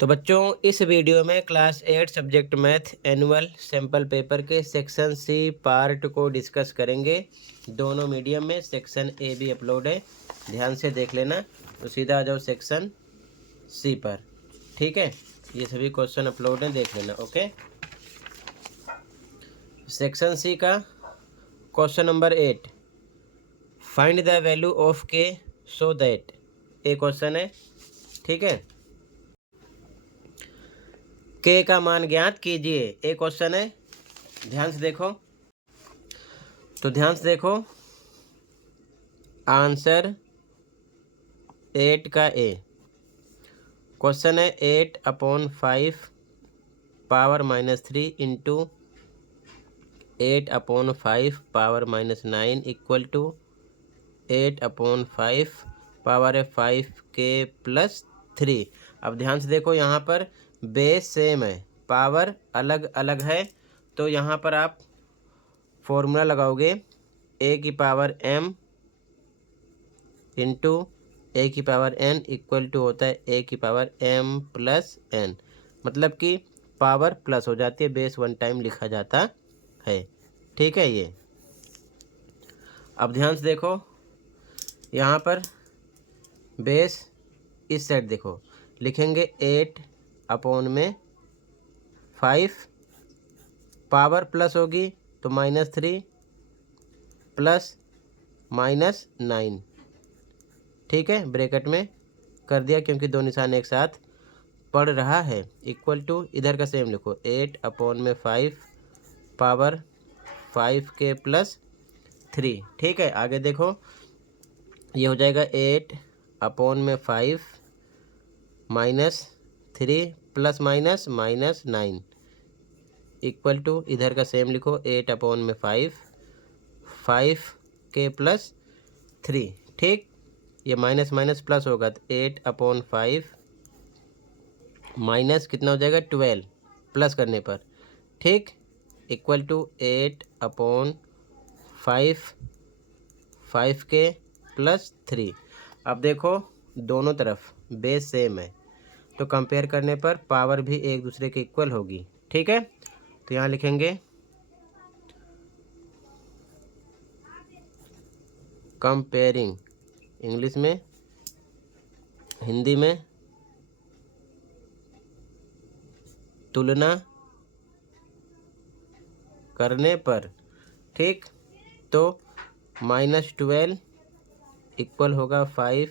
तो बच्चों इस वीडियो में class 8 subject math annual sample paper के सेक्शन सी पार्ट को डिस्कस करेंगे। दोनों मीडियम में सेक्शन ए भी अपलोड है, ध्यान से देख लेना। तो सीधा आ जाओ सेक्शन सी पर, ठीक है। ये सभी क्वेश्चन अपलोड हैं, देख लेना। ओके, सेक्शन सी का question number 8, find the value of के सो दैट। ये क्वेश्चन है, ठीक है। के का मान ज्ञात कीजिए, एक क्वेश्चन है। ध्यान से देखो, तो ध्यान से देखो आंसर 8 का ए क्वेश्चन है 8/5 power -3 into 8/5 power -9 equal to 8/5 power 5 के प्लस 3। अब ध्यान से देखो, यहाँ पर बेस सेम है, पावर अलग अलग है। तो यहाँ पर आप फॉर्मूला लगाओगे ए की पावर m इंटू ए की पावर n इक्वल टू होता है ए की पावर m प्लस n, मतलब कि पावर प्लस हो जाती है, बेस 1 टाइम लिखा जाता है, ठीक है। ये अब ध्यान से देखो, यहाँ पर बेस इस साइड देखो, लिखेंगे 8/5, पावर प्लस होगी तो -3 प्लस -9, ठीक है। ब्रैकेट में कर दिया क्योंकि दो निशान एक साथ पढ़ रहा है, इक्वल टू इधर का सेम लिखो 8/5 पावर 5 के प्लस 3, ठीक है। आगे देखो, ये हो जाएगा 8/5 -3 प्लस -9 इक्वल टू इधर का सेम लिखो 8/5 5 के प्लस 3, ठीक। ये माइनस माइनस प्लस होगा तो 8/5 माइनस कितना हो जाएगा 12 प्लस करने पर, ठीक, इक्वल टू 8/5 5 के प्लस 3। अब देखो दोनों तरफ बेस सेम है, तो कंपेयर करने पर पावर भी एक दूसरे के इक्वल होगी, ठीक है। तो यहाँ लिखेंगे कंपेयरिंग, इंग्लिश में, हिंदी में तुलना करने पर, ठीक। तो -12 इक्वल होगा 5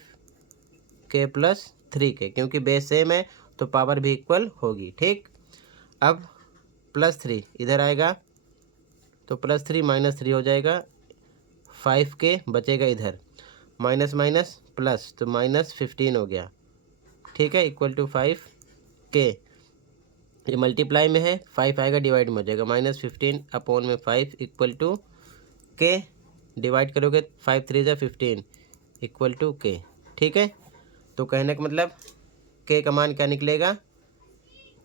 के प्लस 3 के, क्योंकि बेस सेम है तो पावर भी इक्वल होगी, ठीक। अब +3 इधर आएगा तो +3 -3 हो जाएगा, 5 के बचेगा इधर, माइनस माइनस प्लस तो -15 हो गया, ठीक है, इक्वल टू 5 के। ये मल्टीप्लाई में है, 5 आएगा डिवाइड में हो जाएगा, -15/5 इक्वल टू के। डिवाइड करोगे 5 3 × 15 इक्वल टू के, ठीक है। तो कहने का मतलब के का मान क्या निकलेगा,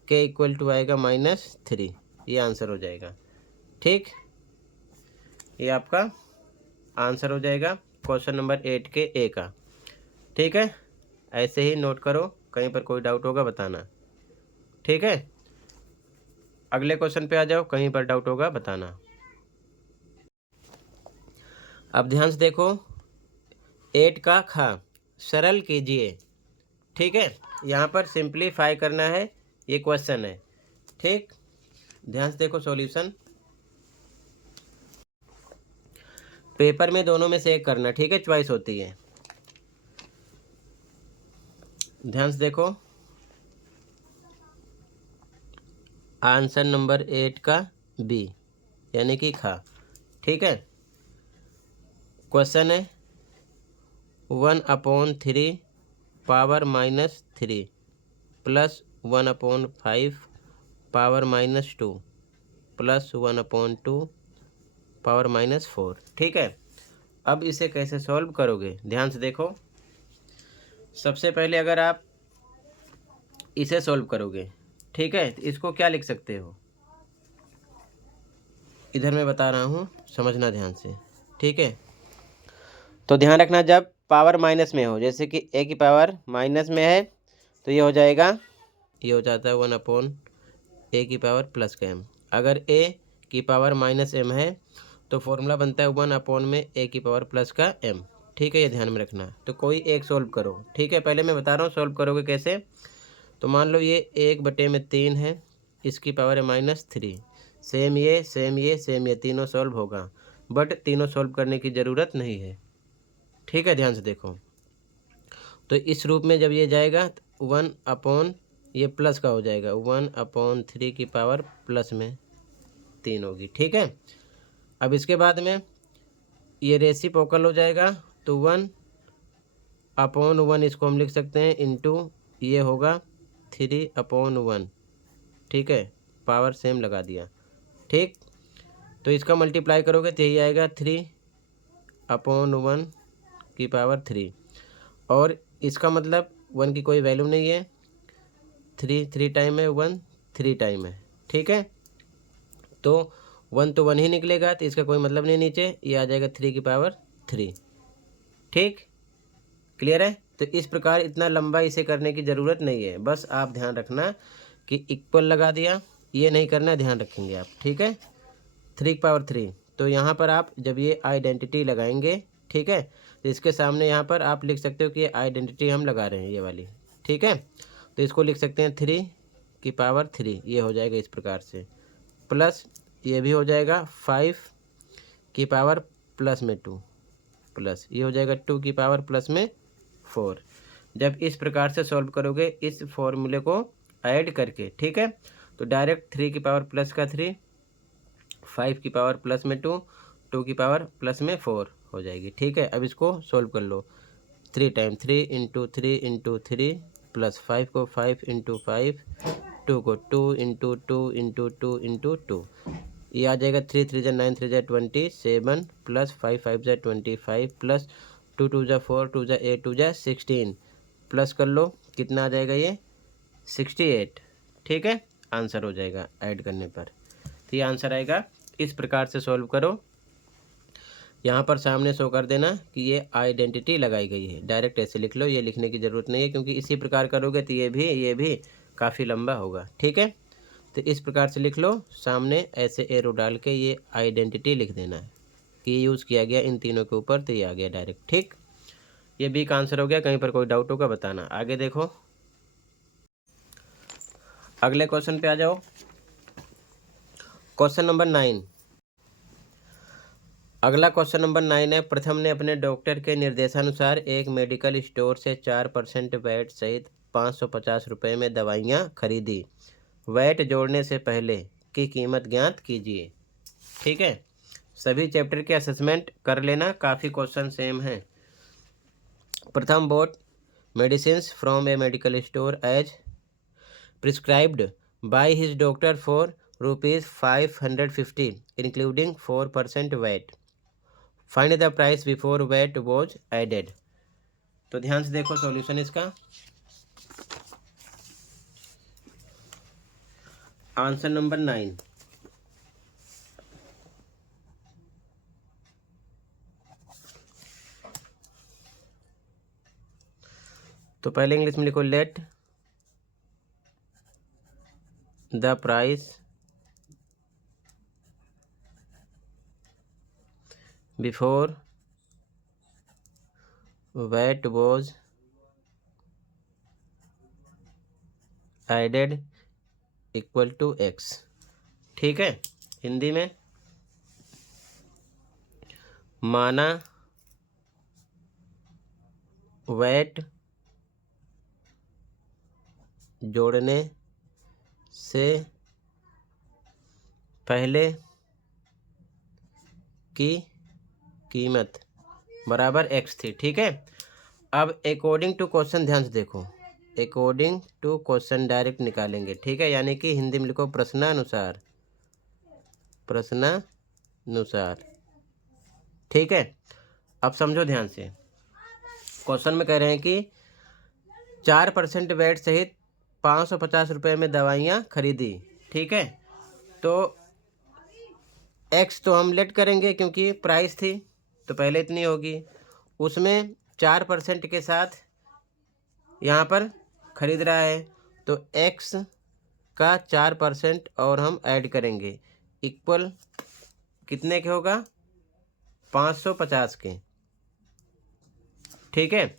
के इक्वल टू आएगा -3, ये आंसर हो जाएगा, ठीक। ये आपका आंसर हो जाएगा क्वेश्चन नंबर 8 के ए का, ठीक है। ऐसे ही नोट करो, कहीं पर कोई डाउट होगा बताना, ठीक है। अगले क्वेश्चन पे आ जाओ, कहीं पर डाउट होगा बताना। अब ध्यान से देखो, 8 का खा सरल कीजिए, ठीक है। यहाँ पर सिंप्लीफाई करना है, ये क्वेश्चन है, ठीक। ध्यान से देखो सॉल्यूशन, पेपर में दोनों में से एक करना, ठीक है, चॉइस होती है। ध्यान से देखो, आंसर नंबर 8 का बी यानी कि खा, ठीक है। क्वेश्चन है 1/3 power -3 plus 1/5 power -2 plus 1/2 power -4, ठीक है। अब इसे कैसे सॉल्व करोगे, ध्यान से देखो। सबसे पहले अगर आप इसे सॉल्व करोगे, ठीक है, तो इसको क्या लिख सकते हो, इधर मैं बता रहा हूँ, समझना ध्यान से, ठीक है। तो ध्यान रखना, जब पावर माइनस में हो, जैसे कि ए की पावर माइनस में है तो ये हो जाएगा ये हो जाता है 1/a⁻m। अगर a की पावर -m है तो फॉर्मूला बनता है 1/a⁻m। ठीक है, ये ध्यान में रखना। तो कोई एक सोल्व करो। ठीक है, पहले मैं बता रहा हूँ सोल्व करोगे कैसे। तो मान लो ये 1/3 है, इसकी पावर है -3। सेम ये सेम ये सेम ये, तीनों सोल्व होगा, बट तीनों सोल्व करने की ज़रूरत नहीं है। ठीक है, ध्यान से देखो। तो इस रूप में जब ये जाएगा तो 1/, ये प्लस का हो जाएगा, 1/3 की पावर प्लस में 3 होगी। ठीक है, अब इसके बाद में ये रेसिप्रोकल हो जाएगा, तो 1/1 इसको हम लिख सकते हैं इंटू ये होगा 3/1। ठीक है, पावर सेम लगा दिया। ठीक, तो इसका मल्टीप्लाई करोगे तो यही आएगा 3/1 की पावर 3, और इसका मतलब 1 की कोई वैल्यू नहीं है, 3 टाइम है, 1 3 टाइम है। ठीक है, तो 1 तो 1 ही निकलेगा, तो इसका कोई मतलब नहीं, नीचे ये आ जाएगा 3 की पावर 3। ठीक, क्लियर है। तो इस प्रकार इतना लंबा इसे करने की ज़रूरत नहीं है, बस आप ध्यान रखना कि इक्वल लगा दिया, ये नहीं करना, ध्यान रखेंगे आप। ठीक है, 3 की पावर 3, तो यहाँ पर आप जब ये आइडेंटिटी लगाएंगे, ठीक है, तो इसके सामने यहाँ पर आप लिख सकते हो कि ये आइडेंटिटी हम लगा रहे हैं, ये वाली। ठीक है, तो इसको लिख सकते हैं 3 की पावर 3, ये हो जाएगा इस प्रकार से, प्लस ये भी हो जाएगा 5 की पावर प्लस में 2, प्लस ये हो जाएगा 2 की पावर प्लस में 4। जब इस प्रकार से सॉल्व करोगे इस फॉर्मूले को ऐड करके, ठीक है, तो डायरेक्ट 3 की पावर प्लस का 3, 5 की पावर प्लस में 2, 2 की पावर प्लस में 4 हो जाएगी। ठीक है, अब इसको सॉल्व कर लो। 3 टाइम 3 इंटू 3 इंटू 3 प्लस 5 को 5 इंटू 5, 2 को 2 इंटू 2 इंटू 2 इंटू 2, ये आ जाएगा 3 3 जा 9 3 जा 27 प्लस 5 5 जा 25 प्लस 2 2 जा 4 2 जा 8 2 जा 16, प्लस कर लो कितना आ जाएगा ये 68। ठीक है, आंसर हो जाएगा ऐड करने पर। तो ये आंसर आएगा। इस प्रकार से सॉल्व करो, यहाँ पर सामने शो कर देना कि ये आइडेंटिटी लगाई गई है। डायरेक्ट ऐसे लिख लो, ये लिखने की ज़रूरत नहीं है, क्योंकि इसी प्रकार करोगे तो ये भी काफ़ी लंबा होगा। ठीक है, तो इस प्रकार से लिख लो, सामने ऐसे एरो डाल के ये आइडेंटिटी लिख देना है कि ये यूज़ किया गया इन तीनों के ऊपर, तो ये आ गया डायरेक्ट। ठीक, ये बी का आंसर हो गया। कहीं पर कोई डाउट होगा बताना। आगे देखो, अगले क्वेश्चन पे आ जाओ। Question number 9। अगला क्वेश्चन नंबर 9 है। प्रथम ने अपने डॉक्टर के निर्देशानुसार एक मेडिकल स्टोर से 4% वैट सहित 550 रुपये में दवाइयाँ खरीदी। वैट जोड़ने से पहले की कीमत ज्ञात कीजिए। ठीक है, सभी चैप्टर के असेसमेंट कर लेना, काफ़ी क्वेश्चन सेम हैं। Pratham bought medicines from a medical store as prescribed by his doctor for ₹550 including 4% VAT. Find the price before VAT was added. तो ध्यान से देखो सॉल्यूशन इसका। Answer number 9। तो पहले इंग्लिश में लिखो, let the price before VAT was added equal to X। ठीक है, हिंदी में माना वैट जोड़ने से पहले की कीमत बराबर X थी। ठीक है, अब अकॉर्डिंग टू क्वेश्चन ध्यान से देखो, अकॉर्डिंग टू क्वेश्चन डायरेक्ट निकालेंगे। ठीक है, यानी कि हिंदी में लिखो प्रश्नानुसार, प्रश्नानुसार। ठीक है, अब समझो ध्यान से, क्वेश्चन में कह रहे हैं कि 4% वैट सहित 550 रुपये में दवाइयाँ खरीदी। ठीक है, तो X तो हम लेट करेंगे क्योंकि प्राइस थी तो पहले इतनी होगी, उसमें 4% के साथ यहाँ पर खरीद रहा है, तो x का 4% और हम ऐड करेंगे, इक्वल कितने के होगा, 550 के। ठीक है,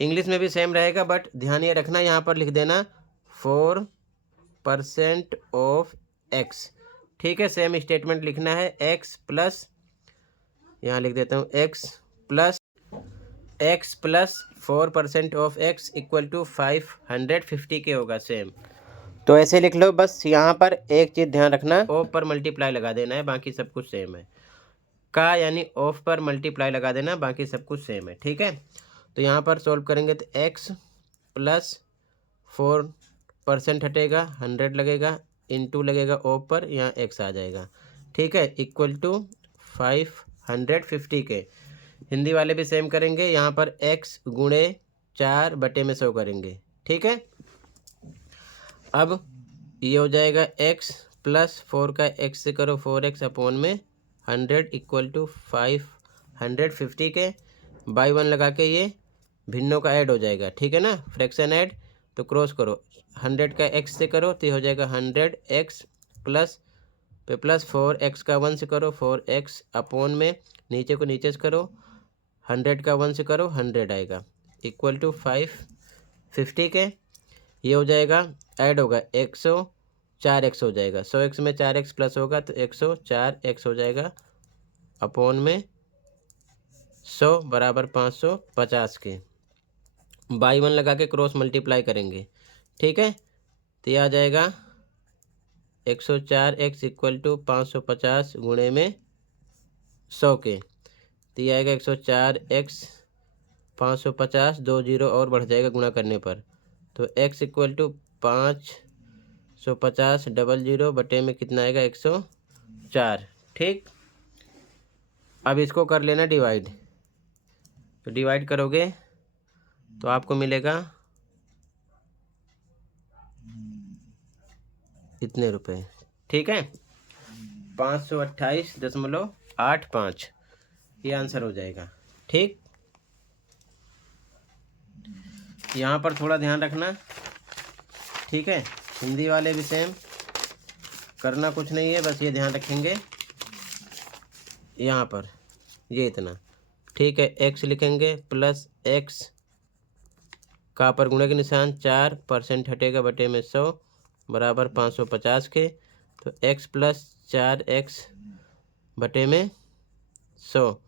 इंग्लिश में भी सेम रहेगा, बट ध्यान ये रखना यहाँ पर लिख देना 4% ऑफ x। ठीक है, सेम स्टेटमेंट लिखना है, x प्लस, यहाँ लिख देता हूँ x plus 4% of x equal to 550 के होगा सेम। तो ऐसे लिख लो, बस यहाँ पर एक चीज़ ध्यान रखना, ऑफ पर मल्टीप्लाई लगा देना है, बाकी सब कुछ सेम है। का यानी ऑफ पर मल्टीप्लाई लगा देना, बाकी सब कुछ सेम है। ठीक है, तो यहाँ पर सॉल्व करेंगे तो x प्लस 4% हटेगा, 100 लगेगा, इनटू लगेगा ऑफ पर, यहाँ x आ जाएगा। ठीक है, इक्वल टू 550 के। हिंदी वाले भी सेम करेंगे, यहाँ पर x गुणे 4/100 करेंगे। ठीक है, अब ये हो जाएगा x प्लस 4 का x से करो 4x अपॉन में 100 इक्वल टू 550 के। बाई 1 लगा के ये भिन्नों का ऐड हो जाएगा। ठीक है ना, फ्रैक्शन ऐड, तो क्रॉस करो, 100 का x से करो तो ये हो जाएगा 100x प्लस 4x का 1 से करो 4x अपॉन में नीचे को नीचे से करो, 100 का 1 से करो 100 आएगा, इक्वल टू 550 के। ये हो जाएगा, ऐड होगा 104x हो जाएगा, 100x में 4x प्लस होगा तो 104x हो जाएगा, अपॉन में 100 बराबर 550 के। बाई 1 लगा के क्रॉस मल्टीप्लाई करेंगे। ठीक है, तो ये आ जाएगा 104x इक्वल टू 550 गुणे में 100 के, तो ये आएगा 104x 550, 2 जीरो और बढ़ जाएगा गुणा करने पर, तो x equal to 550 double zero बटे में कितना आएगा 104। ठीक, अब इसको कर लेना डिवाइड, तो डिवाइड करोगे तो आपको मिलेगा इतने रुपए। ठीक है, 528.85 ये आंसर हो जाएगा। ठीक, यहाँ पर थोड़ा ध्यान रखना। ठीक है, हिंदी वाले भी सेम, करना कुछ नहीं है, बस ये ध्यान रखेंगे यहाँ पर ये इतना। ठीक है, x लिखेंगे प्लस x का पर गुणे के निशान 4% हटेगा बटे में 100 बराबर 550 के, तो x प्लस 4x बटे में 100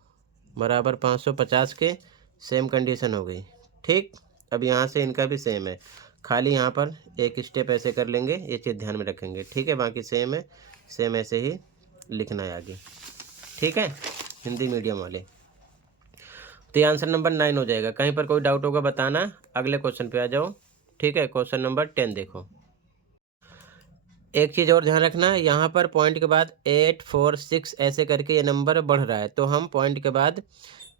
बराबर 550 के। सेम कंडीशन हो गई। ठीक, अब यहाँ से इनका भी सेम है, खाली यहाँ पर एक स्टेप ऐसे कर लेंगे, ये चीज़ ध्यान में रखेंगे। ठीक है, बाकी सेम है, सेम ऐसे ही लिखना है आगे। ठीक है, हिंदी मीडियम वाले, तो ये आंसर नंबर 9 हो जाएगा। कहीं पर कोई डाउट होगा बताना, अगले क्वेश्चन पे आ जाओ। ठीक है, क्वेश्चन नंबर 10 देखो। एक चीज़ और ध्यान रखना, यहाँ पर पॉइंट के बाद 8 4 6 ऐसे करके ये नंबर बढ़ रहा है, तो हम पॉइंट के बाद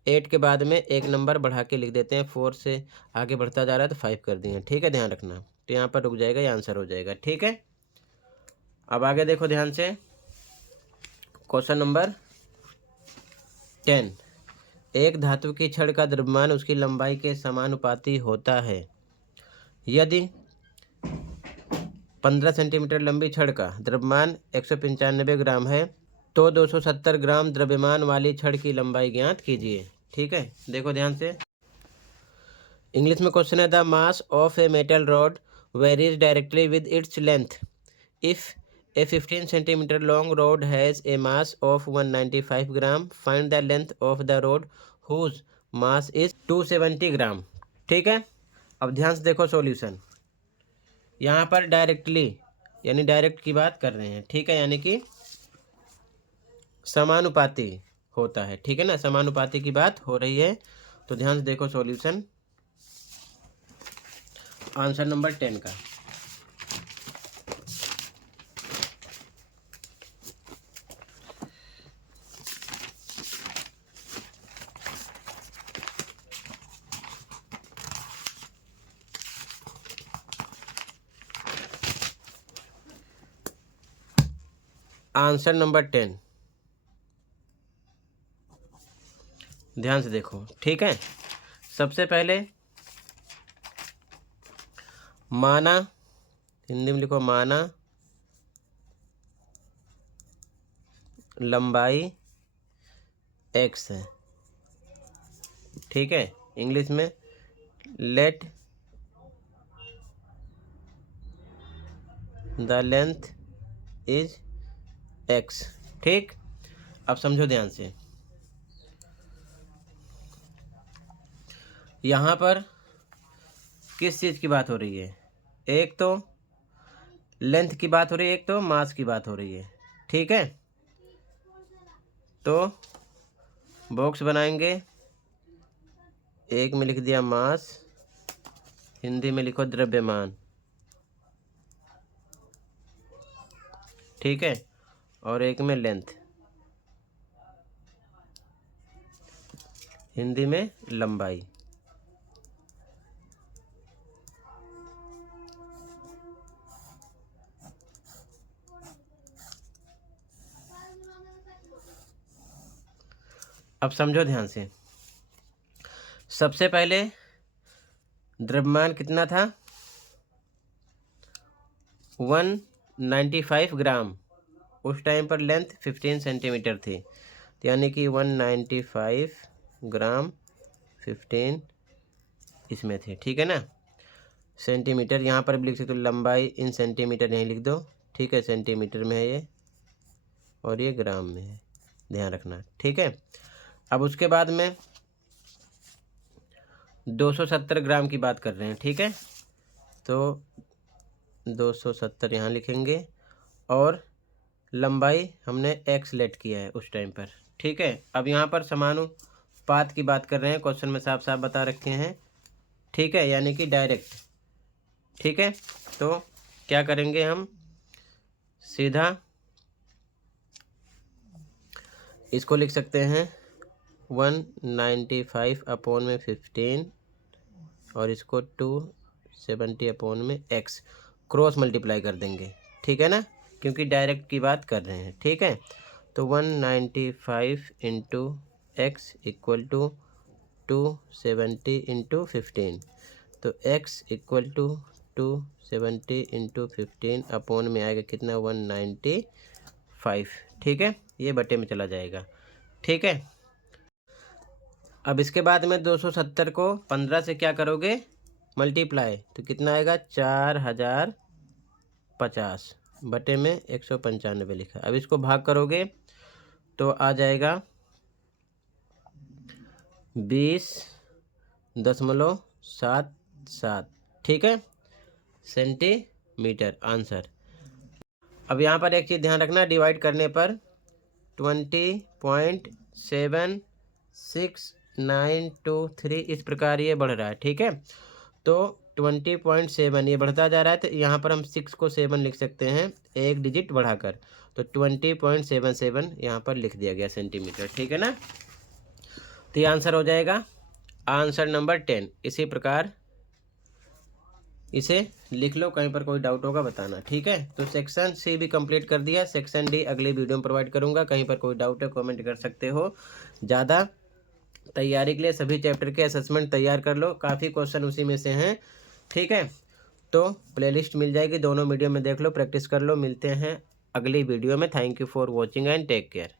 8 के बाद में एक नंबर बढ़ा के लिख देते हैं, 4 से आगे बढ़ता जा रहा है तो 5 कर दिए। ठीक है, ध्यान रखना, तो यहाँ पर रुक जाएगा, ये आंसर हो जाएगा। ठीक है, अब आगे देखो ध्यान से, क्वेश्चन नंबर 10। एक धातु की छड़ का द्रव्यमान उसकी लंबाई के समानुपाती होता है। यदि 15 सेंटीमीटर लंबी छड़ का द्रव्यमान 195 ग्राम है तो 270 ग्राम द्रव्यमान वाली छड़ की लंबाई ज्ञात कीजिए। ठीक है, देखो ध्यान से, इंग्लिश में क्वेश्चन है, the mass of a metal rod varies directly with its length. If a 15 centimetre long rod has a mass of 195 gram, find the length of the rod whose mass is 270 gram. ठीक है, अब ध्यान से देखो solution, यहाँ पर directly यानी direct की बात कर रहे हैं। ठीक है, यानी कि समानुपाती होता है। ठीक है ना, समानुपाती की बात हो रही है, तो ध्यान से देखो सॉल्यूशन आंसर नंबर 10 का। आंसर नंबर 10 ध्यान से देखो। ठीक है, सबसे पहले माना हिंदी में लिखो माना लंबाई x है, ठीक है। इंग्लिश में let the length is x, ठीक। अब समझो ध्यान से, यहाँ पर किस चीज़ की बात हो रही है? एक तो लेंथ की बात हो रही है, एक तो मास की बात हो रही है, ठीक है। तो बॉक्स बनाएंगे, एक में लिख दिया मास, हिंदी में लिखो द्रव्यमान, ठीक है, और एक में लेंथ, हिंदी में लंबाई। अब समझो ध्यान से, सबसे पहले द्रव्यमान कितना था? 195 ग्राम। उस टाइम पर लेंथ 15 सेंटीमीटर थी, तो यानी कि 195 ग्राम 15 इसमें थे, ठीक है ना। सेंटीमीटर यहाँ पर भी लिख सकते हो, लंबाई इन सेंटीमीटर यहीं लिख दो, ठीक है। सेंटीमीटर में है ये और ये ग्राम में है, ध्यान रखना, ठीक है। अब उसके बाद में 270 ग्राम की बात कर रहे हैं, ठीक है। तो 270 यहाँ लिखेंगे और लंबाई हमने x लेट किया है उस टाइम पर, ठीक है। अब यहाँ पर समानुपात की बात कर रहे हैं, क्वेश्चन में साफ साफ बता रखे हैं, ठीक है, यानी कि डायरेक्ट, ठीक है। तो क्या करेंगे हम? सीधा इसको लिख सकते हैं 195 अपॉन में 15 और इसको 270 अपॉन में x, क्रॉस मल्टीप्लाई कर देंगे, ठीक है ना, क्योंकि डायरेक्ट की बात कर रहे हैं, ठीक है। तो 195 into x equal to 270 into 15, तो x equal to 270 into 15 upon में आएगा कितना? 195, ठीक है। ये बटे में चला जाएगा, ठीक है। अब इसके बाद में 270 को 15 से क्या करोगे? मल्टीप्लाई, तो कितना आएगा? 4050 बटे में 195 लिखा। अब इसको भाग करोगे तो आ जाएगा 20.77, ठीक है, सेंटीमीटर आंसर। अब यहाँ पर एक चीज़ ध्यान रखना, डिवाइड करने पर 20.76923 इस प्रकार ये बढ़ रहा है, ठीक है। तो 20.7 ये बढ़ता जा रहा है, तो यहाँ पर हम 6 को 7 लिख सकते हैं, एक डिजिट बढ़ाकर, तो 20.77 यहाँ पर लिख दिया गया सेंटीमीटर, ठीक है ना। तो ये आंसर हो जाएगा आंसर नंबर 10। इसी प्रकार इसे लिख लो, कहीं पर कोई डाउट होगा बताना, ठीक है। तो सेक्शन सी भी कंप्लीट कर दिया, सेक्शन डी अगले वीडियो में प्रोवाइड करूंगा। कहीं पर कोई डाउट है कमेंट कर सकते हो। ज़्यादा तैयारी के लिए सभी चैप्टर के असेसमेंट तैयार कर लो, काफ़ी क्वेश्चन उसी में से हैं, ठीक है। तो प्लेलिस्ट मिल जाएगी, दोनों वीडियो में देख लो, प्रैक्टिस कर लो। मिलते हैं अगली वीडियो में। Thank you for watching and take care.